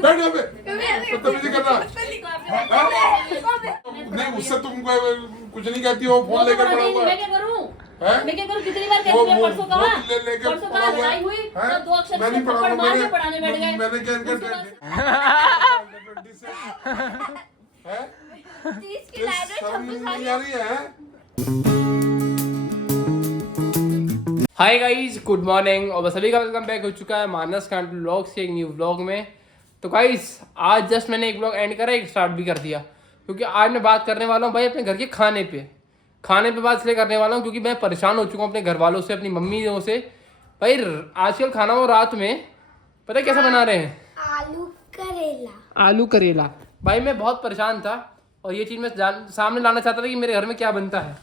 बैठ यहाँ पे, बदतमीजी कर रहा नहीं, उससे तुम कुछ नहीं कहती हो, फोन लेकर पड़ा हुआ मैं क्या करूं? मैं क्या करूं? कितनी बार कहती हूं? परसों कहा लड़ाई हुई तो 2 अक्षर से थप्पड़ मार के पढ़ाने बैठ गए। मैंने क्या इनका है 30 की लाइट में 26 नहीं आ रही है। हाय गाइज, गुड मॉर्निंग और सभी का वेलकम बैक हो चुका है मानस कांट व्लॉग्स के एक न्यू व्लॉग में। तो गाइज आज जस्ट मैंने एक व्लॉग एंड करा, एक स्टार्ट भी कर दिया, क्योंकि आज मैं बात करने वाला हूँ भाई अपने घर के खाने पे बात इसलिए करने वाला हूँ क्योंकि मैं परेशान हो चुका हूँ अपने घर वालों से, अपनी मम्मियों से। भाई आजकल खाना वो रात में पता है कैसे बना रहे हैं? आलू करेला। भाई मैं बहुत परेशान था और ये चीज़ मैं सामने लाना चाहता था कि मेरे घर में क्या बनता है।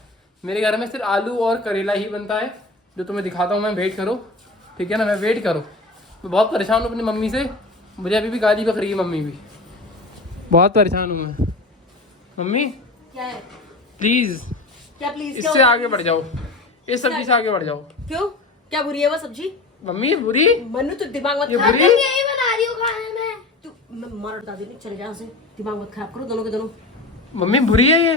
मेरे घर में सिर्फ आलू और करेला ही बनता है, जो तुम्हें दिखाता हूँ मैं। वेट करो, ठीक है ना, मैं वेट करो। मैं बहुत परेशान हूँ अपनी मम्मी से, मुझे अभी भी गाली बक रही है मम्मी भी। बहुत परेशान हूँ मैं। मम्मी क्या है? प्लीज़ क्या प्लीज? इससे आगे बढ़ जाओ, इस सब्जी से आगे बढ़ जाओ। क्यों? क्या बुरी है वो सब्जी? मम्मी बुरी? मनु तो दिमाग मत ये खराब बुरी? कर। यही बना रही हूँ खाने में। तू मैं मर बता देनी, चले जा से, दिमाग मत खराब करो दोनों के दोनों। मम्मी बुरी है ये?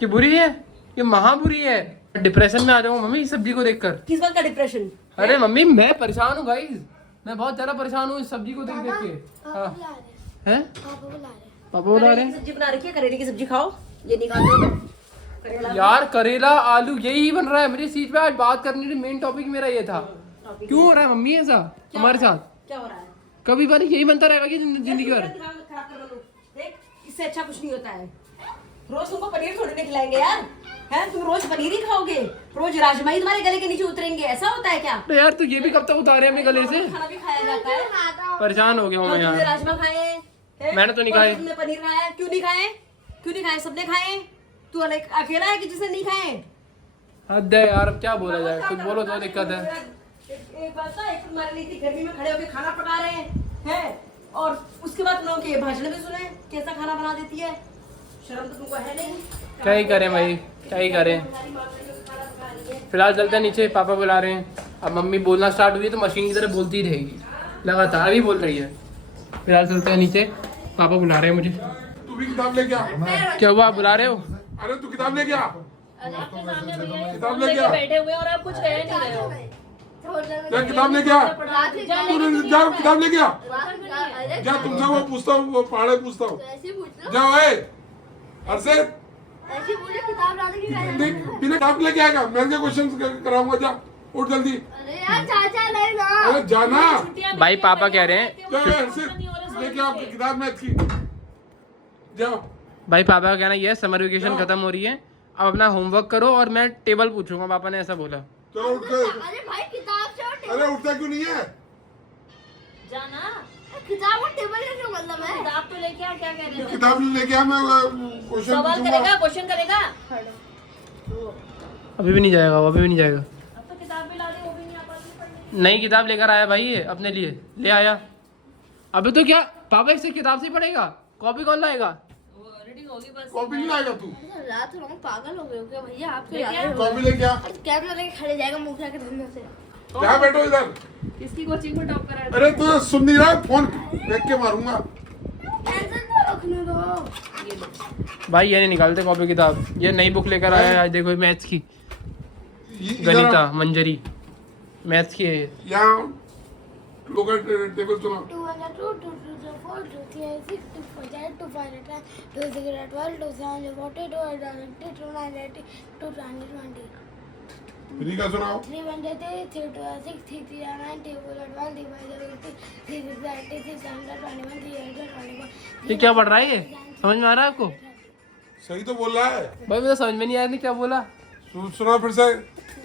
कि बुरी है? ये महा बुरी है। डिप्रेशन में आ जाऊँ मम्मी इस सब्जी को देखकर। किस बात का डिप्रेशन? अरे मम्मी मैं परेशान हूँ गाइस, मैं बहुत ज्यादा परेशान हूँ इस सब्जी को देख देख के। हाँ हैं? पापा बुला रहे हैं। सब्जी बना रखी है, करेले की सब्जी खाओ। ये नहीं खाते हो करेला? यार करेला आलू यही बन रहा है मेरी सीट पे। आज बात करने की मेन टॉपिक मेरा ये था। क्यों हो रहा है मम्मी ऐसा हमारे साथ? क्या हो रहा है? कभी बार यही बनता रहेगा कि जिंदगी भर? दिमाग मत खराब कर लो। देख इससे अच्छा कुछ नहीं होता है। रोज तुमको पनीर थोड़ी ना खिलाएंगे यार, हैं? तुम रोज पनीर ही खाओगे, रोज राजमा ही तुम्हारे गले के नीचे उतरेंगे, ऐसा होता है क्या? तो यार तू ये भी कब तक उतारे अपने गले से? खाना भी खाया जाता है। परेशान हो गया हूँ मैं तुमने यार। राजमा खाए हैं? मैंने तो नहीं खाए। तुमने पनीर खाया? क्यों नहीं खाए? क्यों नहीं खाए? सबने खाए। तू अकेला है कि जिसने नहीं खाए? हद है यार, अब क्या बोला जाए, कुछ बोलो तो दिक्कत है। एक बात था, एक तुम्हारे लिए गर्मी में खड़े होकर खाना पका रहे हैं और उसके बाद तुम लोगों के भाषण भी सुने कैसा खाना बना देती है। शर्म तो तुमको है नहीं? क्या ही करें भाई, क्या ही करें। फिलहाल चलते हैं नीचे, पापा बुला रहे हैं। अब मम्मी बोलना स्टार्ट हुई है तो मशीन की तरह बोलती ही रहेगी, लगातार अभी बोल रही है। फिलहाल चलते हैं नीचे, पापा बुला रहे हैं मुझे। तू भी किताब लेके आ। क्या हुआ, आप बुला रहे हो? अरे तू किताब लेके आ। किताब लेके बैठे हुए और आप कुछ कह नहीं रहे हो। जा किताब लेके आ। तू जा किताब लेके आ। जा तुमसे वो पूछता हूँ, वो पहाड़े पूछता हूँ। जाओ अर्षद, किताब लाने की बिना किताब लेके आएगा, मैं क्या क्वेश्चन कराऊंगा। जा उठ जल्दी। अरे यार चाचा नहीं ना। अरे जाना भाई पापा कह रहे हैं, जाओ अर्षद, लेके आओ किताब मैथ की। जाओ भाई पापा का कहना ये है समर वेकेशन खत्म हो रही है, अब अपना होमवर्क करो और मैं टेबल पूछूंगा। पापा ने ऐसा बोला। चलो उठ कर। अरे भाई किताब से और अरे उठता क्यों नहीं है? जाना किताब और टेबल का क्या मतलब है? किताब तो लेके आ, क्या कह रहे हो? किताब लेके आ, मैं क्वेश्चन सवाल पूछूंगा। करेगा, क्वेश्चन करेगा। अभी भी नहीं जाएगा वो, अभी भी नहीं जाएगा। अब तो किताब भी ला दे, वो भी नहीं आ पाती पढ़ने। नई किताब लेकर आया भाई ये अपने लिए, ले आया। अभी तो क्या पापा इससे किताब से ही पढ़ेगा, कॉपी कौन लाएगा? वो रीडिंग होगी बस। कॉपी नहीं लाएगा तू? रात रहो पागल हो गए हो क्या भैया? आप कॉपी लेके आ। कैमरा लेके खड़े जाएगा मुंह के धंधे से। क्या बैठो इधर। किसकी कोचिंग में टॉप करा है? अरे तू सुन नहीं रहा, फोन देख के मारूंगा। कैंसर तो रखने दो। भाई ये नहीं निकालते कॉपी किताब। ये नई बुक लेकर आया है आज, देखो मैथ्स की, गणिता मंजरी मैथ्स की है ये। यहाँ लोग टेबल सुना। 2 1 2 2 2 4 2 3 6 2 4 2 5 2 6 12 2 7 40 2 8 2 9 2 20 फ्री का सुनाओ। 3 1 3 3 2 6 3 3 9 2 1 1 3 5 3 6 86 21 ये क्या पढ़ रहा है, ये समझ में आ रहा है आपको? सही तो बोल रहा है भाई मुझे समझ में नहीं आया, नहीं क्या बोला। सुना फिर से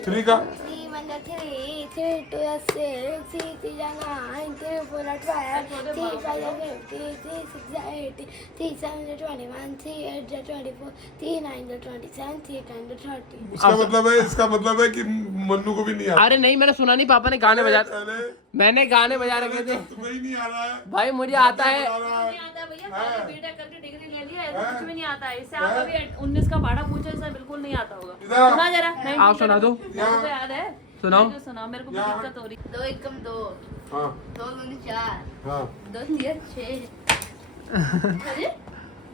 फ्री का। 3 1 3 3 2 6 3 3 9 3 4 12 3 5 50 3 6 80 3 7 21 3 8 24 3 9 27 3 10 30। इसका मतलब है कि मन्नू को भी नहीं आता। अरे नहीं मैंने सुना नहीं, पापा ने गाने बजा, अरे मैंने गाने बजा रखे थे। तुम्हें ही नहीं आ रहा है। भाई मुझे आता है। नहीं आता भैया, पहले बीटेक करके डिग्री ले लिया है, तो कुछ भी नहीं आता है। इससे आप अभी 19 का पढ़ा पूछो, इससे बिल्कुल नहीं आता होगा। सुना जरा। नहीं आप सुना दो, मुझे याद है। सुनाओ। जो सुना, मेरे को भी दिक्कत हो रही। 2 1 2 हाँ 2 दूनी 4 हाँ 2 3 6 अरे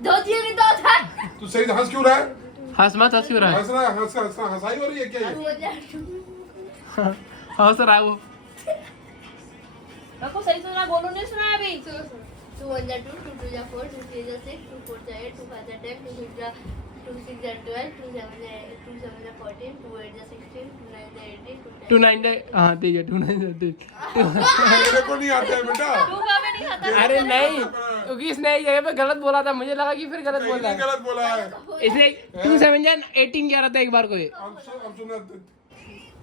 2 3 2 था तू सही हंस क्यों रहा है? हंस मत, हंस क्यों रहा है? हंस रहा है, हंसाई हो रही है क्या ये? हंस रहा है वो। रखो सही सुना, बोलो नहीं सुना अभी। 2 1 2 2 2 4 2 3 6 2 4 8 2 5 10 2 6 2 6 12 2 7 14 2 8 16 2 9 18 2 9 हाँ ठीक है 2 9 18। मेरे को नहीं आता है बेटा। तू का में नहीं खाता। अरे नहीं, क्योंकि इसने एक जगह पे गलत बोला था, मुझे लगा कि फिर गलत कहीं बोला नहीं है। गलत बोला है। इसने 2 7 18 कह रहा था एक बार को ये। अब सुना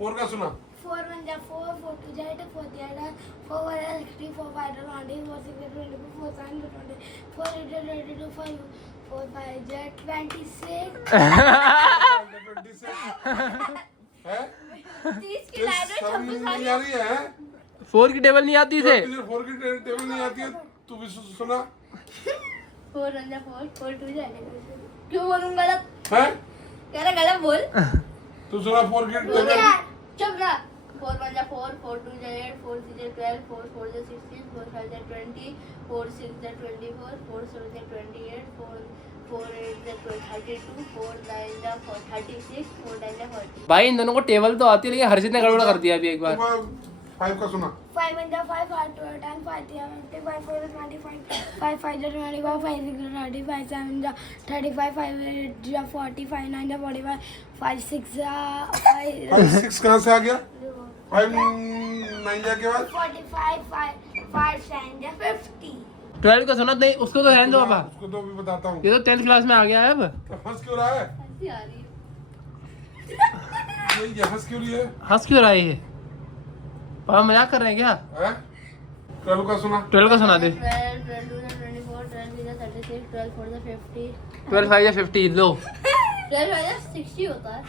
4 का सुना। 4 1 4 4 2 8 4 3 4 1 60 4 5 20 4 6 24 4 7 20 4 8 22 4 4 5 26 है 30 की लाइन में 26 नहीं आ रही है। 4 की टेबल नहीं आती थे। तुझे 4 की टेबल नहीं आती है, तू भी सुना 4 1 4 4 2 क्यों बोलूंगा गलत? है? कह रहा गलत बोल। तू सुना 4 की टेबल। चुप रहा 4 1 4 4 2 8 4 3 12 4 4 16 4 5 20 4 6 24 4 7 28 4 8 32 4 9 36 4 9 40 भाई इन दोनों को टेबल तो आती है, लेकिन हर्षित ने गड़बड़ कर दिया अभी एक बार। 5 का सुना। 5 1 5 5 2 10 5 3 25 4 25 5 5 25 5 6 35 7 35 5 8 40 5 9 45 5 6 5 6 कहाँ से आ गया? 5 9 के बाद 45 5 7 50 12 का सुना नहीं, उसको तो रहने दो पापा, उसको तो भी बताता हूँ। ये तो 10th क्लास में आ गया है अब। हंस क्यों रहा है? हंसी आ रही ये हंस क्यों रही है? हंस क्यों रहा है ये? पापा मजाक कर रहे हैं क्या? हैं? 12 का सुना। 12 का सुना दे। 12 12 2 24 12 3 36 12 4 50 12 5 या 50 लो। 12 60 होता है।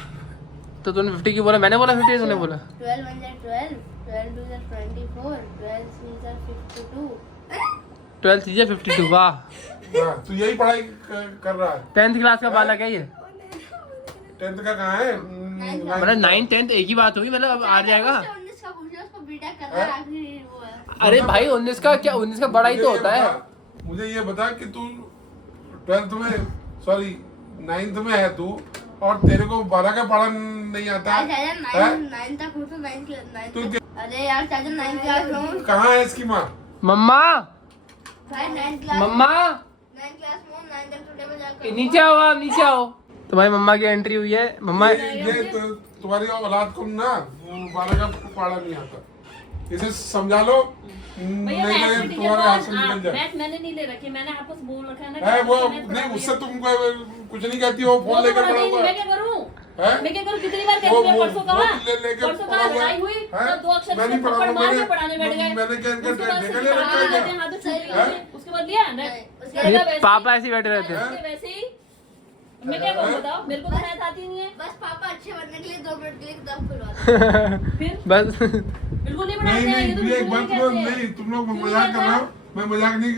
तो तूने 50 की बोला, मैंने बोला 50 तूने बोला। 12 1 12 12 2 24 12 3 52 12 3 52 वाह। हाँ, तू यही पढ़ाई कर रहा है। 10th क्लास का बालक है ये। 10th का कहाँ है? मतलब 9 10th एक ही बात होगी, मतलब अब आ जाएगा। 19 का पूछ लिया, उसको बीटा कर रहा है, आखिरी वो है। अरे भाई 19 का क्या, 19 का बड़ा ही तो होता है। मुझे ये बता कि तू 12th में, सॉरी 9th में है तू, और तेरे को 12 का पढ़ा नहीं आता है? चाचा 9 तक पूछो, 9 तू अरे यार चाचा 9 क्लास में हूँ। कहाँ है इसकी माँ? मम्मा भाई 9 क्लास मम्मा 9 क्लास में हूँ, 9 तक टुडे में जाकर नीचे आओ, आप नीचे आओ। तो भाई मम्मा की एंट्री हुई है। मम्मा ये तुम्हारी औलाद को ना 12 का पढ़ा नहीं आता, इसे समझा लो, भैया नहीं मैथ तो में टीचर तुम्हारे हाथ से कौन? निकल जाए। मैथ मैंने नहीं ले रखी, मैंने आपको बोल रखा है ना। है वो मैथ नहीं, पढ़ा उससे दिया। तुमको कुछ नहीं कहती हो, वो फोन तो लेकर पढ़ा पड़ा दी, हुआ मैं क्या करूं? है? मैं क्या करूं? कितनी बार वो कहती हूँ, परसों कहा लेके परसों पड़ा कहा हुआ लड़ाई हुई है? तो 2 अक्षर मैं से नहीं पढ़ा थप्पड़ हूँ, मार के पढ़ाने बैठ गए। मैंने क्या इनका उसके बाद देखा से नहीं रखा है क्या? हाँ, तो सही हैं? उसके बाद लिया मैं उसके मैंने कहा ये वैसे पापा ऐसे ही बैठे रहते हैं। ही- वैसे ही मैं क्या करूं बताओ, मेरे को तो मैथ आती नहीं है। बस पापा अच्छे बनने के लिए 2 मिनट के लिए किताब खुलवा दो। फिर बस बिल्कुल नहीं पढ़ाते हैं, ये तो नहीं, एक बिल्कुल बात नहीं को कहते हैं। नहीं, तुम लोग क्यों मजाक कर कहते रहे हैं? हो, मैं मजाक नहीं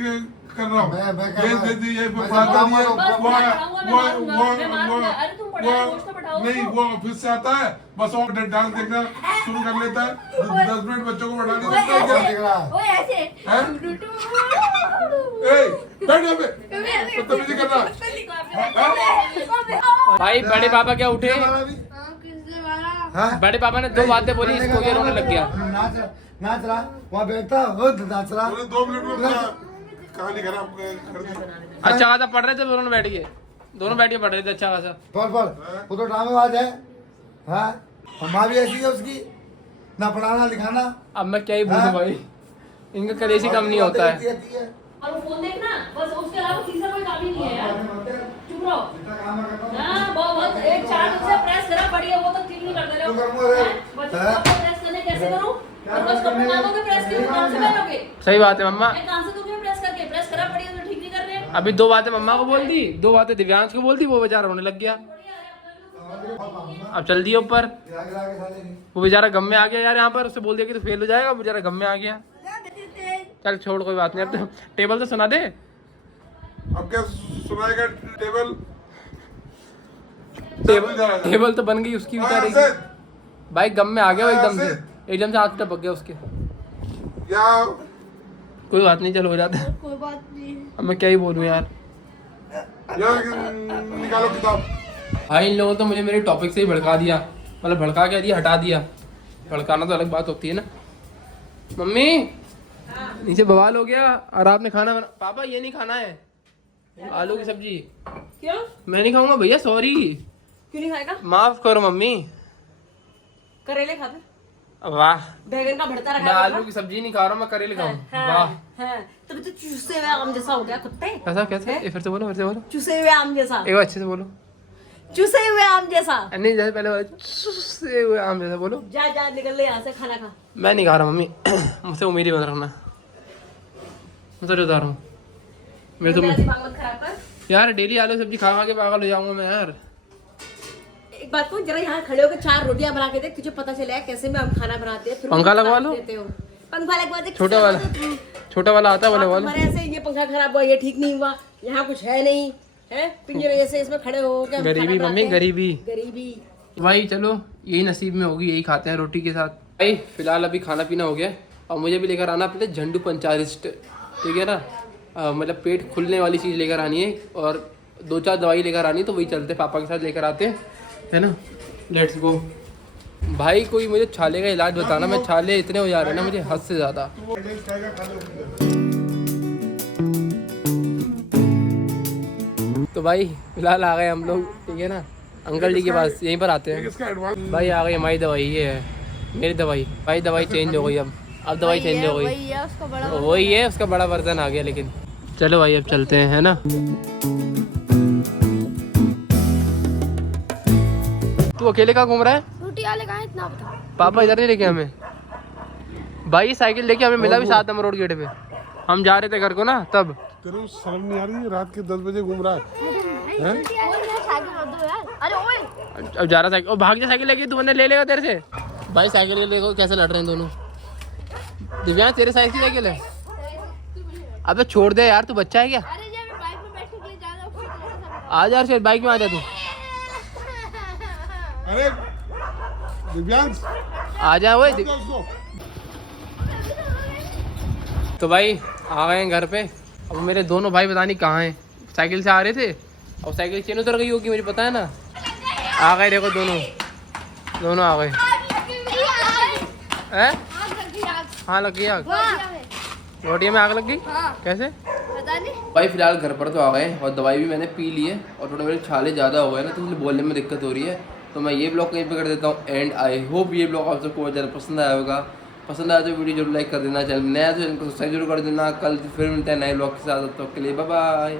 कर रहा हूँ। मैं ये कर रहा हूँ। दीदी, ये मैं बात बताऊंगा, नहीं है। बस वो मैं पढ़ाऊंगा, मैं मारूंगा, मैं मारूंगा। अरे तुम पढ़ाओ, रोज तो पढ़ाओ नहीं, उसको। वो ऑफिस से आता है, बस और डांस देखना शुरू कर लेता है, 10 मिनट बच्चों को पढ़ा नहीं वो सकता है क्या? देख रहा है। वो ऐसे हैं? ए, बैठ यहाँ पे, बदतमीजी कर रहा है। भाई बड़े पापा क्या उठे, हमारा भी किसने मारा? हाँ? बड़े पापा ने 2 बातें बोली, इसको ये रोने लग गया। नाच रहा वहाँ बैठता हो नाच रहा। पूरे 2 मिनट में पूरा कहानी खराब कर दी। अच्छा खासा पढ़ रहे थे दोनों बैठ के, दोनों बैठ के पढ़ रहे थे अच्छा खासा। पढ़ पढ़, वो तो ड्रामेबाज है। हाँ, और माँ भी ऐसी है उसकी, ना पढ़ाना लिखाना। अब मैं क्या ही बोलूं हाँ? भाई, इनका कलेशी कम नहीं होता है। और वो फोन देखना बस, उसके अलावा तीसरा कोई काम ही नहीं है यार। चुप रहो। हाँ, बहुत एक 4 दिन से प्रेस करा पड़ी है, वो तो ठीक नहीं करते रहे हो। क्यों करूंगा रे? हैं? बच्चों को प्रेस करने कैसे करूं? और बस कपड़े मांगोगे प्रेस के, कहां से पहनोगे? सही बात है मम्मा। मैं कहां से दूंगी प्रेस करके? प्रेस करा पड़ी है तो ठीक नहीं कर रहे हैं। अभी 2 बातें मम्मा को बोल दी, 2 बातें दिव्यांश को बोल दी, वो बेचारा रोने लग गया। अब चल दिया ऊपर, वो बेचारा गम में आ गया यार। यहाँ पर उससे बोल दिया कि तू फेल हो जाएगा, वो बेचारा गम में आ गया। चल छोड़, कोई बात नहीं। अब तो टेबल तो सुना दे। अब क्या सुनाएगा? टेबल तो बन गई उसकी बेचारे की। भाई गम में आ गया वो एकदम से, एकदम से हाथ टपक गया उसके। या कोई बात नहीं, चलो हो जाता है। कोई बात नहीं। अब मैं क्या ही बोलूँ यार। निकालो किताब। भाई इन लोगों तो मुझे मेरे टॉपिक से ही भड़का दिया, मतलब भड़का क्या दिया, हटा दिया। भड़काना तो अलग बात होती है ना। मम्मी नीचे बवाल हो गया और आपने खाना बना। पापा ये नहीं खाना है, आलू की सब्जी। क्यों मैं नहीं खाऊंगा भैया, सॉरी। क्यों नहीं खाएगा? माफ करो मम्मी। करेले खा ले। वाह, बैगन का भरता मैं रखा है आलू की सब्जी नहीं खा रहा हूँ, मैं करेले खाऊं। हाँ, वाह, हाँ। तब तो चूसे हुए आम जैसा हो गया कुत्ते। कैसा कैसा? फिर से बोलो, फिर से बोलो, चूसे हुए आम जैसा। एक बार अच्छे से बोलो। चूसे हुए आम जैसा। नहीं जैसे पहले बोलो, चूसे हुए आम जैसा बोलो। जा जा निकल ले यहाँ से, खाना खा। मैं नहीं खा रहा मम्मी, मुझसे उम्मीद ही मत रखना, मैं तो बता रहा हूँ। मैं तो मेरा दिमाग मत खराब कर। यार डेली आलू सब्जी खा खा के पागल हो जाऊंगा मैं यार। एक बात को जरा यहाँ खड़े होकर 4 रोटियां बना के दे, तुझे पता चला है कैसे में हम खाना बनाते हैं। फिर पंखा लगवा लो। देते हो। पंखा लगवा दे। छोटा वाला, छोटा वाला आता है, बोले वाला। हमारे ऐसे ये पंखा खराब हुआ, ये ठीक नहीं हुआ, यहाँ कुछ है नहीं है, पिंजरे जैसे इसमें खड़े हो के हम गरीबी खाना मम्मी, बनाते हैं। गरीबी। गरीबी। भाई चलो यही नसीब में होगी, यही खाते हैं रोटी के साथ। भाई फिलहाल अभी खाना पीना हो गया और मुझे भी लेकर आना अपने झंडू पंचारिस्ट, ठीक है ना। मतलब पेट खुलने वाली चीज़ लेकर आनी है और 2-4 दवाई लेकर आनी है, तो वही चलते पापा के साथ लेकर आते हैं, है ना। Let's go. भाई कोई मुझे छाले का इलाज बताना, मैं छाले इतने हो जा रहे हैं ना मुझे हद से ज़्यादा। तो भाई फिलहाल आ गए हम लोग, ठीक है ना, अंकल जी के पास, यहीं पर आते हैं। इसका एडवांस भाई आ गई हमारी दवाई, ये है मेरी दवाई। भाई दवाई चेंज हो गई, अब दवाई चेंज हो गई। वही है उसका बड़ा। वही है, उसका बड़ा वर्जन आ गया। लेकिन चलो भाई अब चलते हैं, है ना। तू अकेले कहाँ घूम रहा है? रोटी वाले कहाँ इतना बता। पापा इधर नहीं लेके हमें। भाई साइकिल लेके हमें मिला भी 7 नंबर रोड गेट पे, हम जा रहे थे घर को ना तब। तेरे को शर्म नहीं आ रही? रात के 10 बजे घूम रहा है। अरे ओए, अब जा रहा साइकिल, और भाग जा साइकिल लेके, तू बंदे ले लेगा तेरे से। भाई साइकिल देखो कैसे लड़ रहे हैं दोनों। दिव्यांश तेरे साइज की साइकिल है? अबे छोड़ दे यार, तू बच्चा है क्या? अरे जब मैं बाइक में बैठने के लिए जा रहा हूँ। आ जा यार, बाइक में आ जा तू। अरे दिव्यांश आ जा वो। समझा उसको। तो भाई आ गए हैं घर पे। अब मेरे दोनों भाई पता नहीं कहाँ हैं, साइकिल से आ रहे थे और साइकिल चेन उतर गई होगी, मुझे पता है ना। आ गए देखो, दोनों आ गए हैं। हाँ लग गई आग, रोटिया में आग लग गई। कैसे पता नहीं। भाई फिलहाल घर पर तो आ गए और दवाई भी मैंने पी ली है और थोड़े मेरे छाले ज़्यादा हो गए ना, तो इसलिए बोलने में दिक्कत हो रही है। तो मैं ये ब्लॉग कहीं पे कर देता हूँ एंड। आई होप ये ब्लॉग आप सबको बहुत ज़्यादा पसंद आया होगा। पसंद आया तो वीडियो जरूर लाइक कर देना, चैनल नया तो चैनल को सब्सक्राइब जरूर कर देना। कल फिर मिलते हैं नए ब्लॉग के साथ, तब तक के लिए बाय बाय।